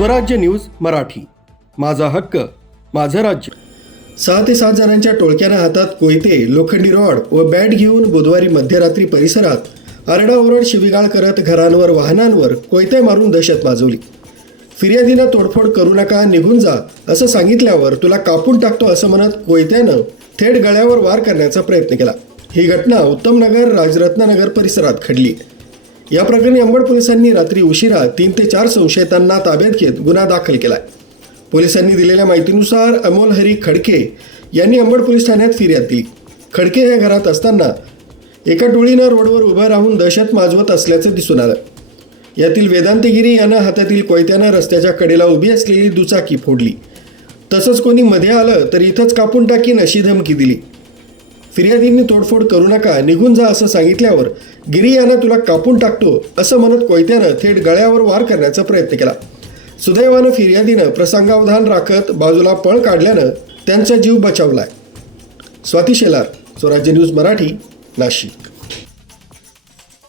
स्वराज्य न्यूज मराठी, माझा हक्क माझं राज्य। 6 ते 7 जणांच्या टोळक्यानं हातात कोयते, लोखंडी रॉड व बॅट घेऊन बुधवारी मध्यरात्री परिसरात आरडाओरड शिवीगाळ करत घरांवर वाहनांवर कोयते मारून दहशत माजवली। फिर्यादीनं तोडफोड करू नका, निघून जा असं सांगितल्यावर तुला कापून टाकतो असं म्हणत कोयत्यानं थेट गळ्यावर वार करण्याचा प्रयत्न केला। ही घटना उत्तमनगर राजरत्ननगर परिसरात घडली। या प्रकरणी अंबड पोलिसांनी रात्री उशिरा 3 ते 4 संशयितांना ताब्यात घेत गुन्हा दाखल केलाय। पोलिसांनी दिलेल्या माहितीनुसार अमोल हरी खडके यांनी अंबड पोलीस ठाण्यात फिर्याद दिली। खडके हे घरात असताना एका टोळीनं रोडवर उभं राहून दहशत माजवत असल्याचं दिसून आलं। यातील वेदांत गिरी यानं हातातील कोयत्यानं रस्त्याच्या कडेला उभी असलेली दुचाकी फोडली। तसंच कोणी मध्ये आलं तर इथंच कापून टाकीन अशी धमकी दिली। फिर्यादींनी तोडफोड करू नका, निघून जा असं सांगितल्यावर गिरी यानं तुला कापून टाकतो असं म्हणत कोयत्यानं थेट गळ्यावर वार करण्याचा प्रयत्न केला। सुदैवानं फिर्यादीनं प्रसंगावधान राखत बाजूला पळ काढल्यानं त्यांचा जीव बचावलाय। स्वाती शेलार, स्वराज्य न्यूज मराठी, नाशिक।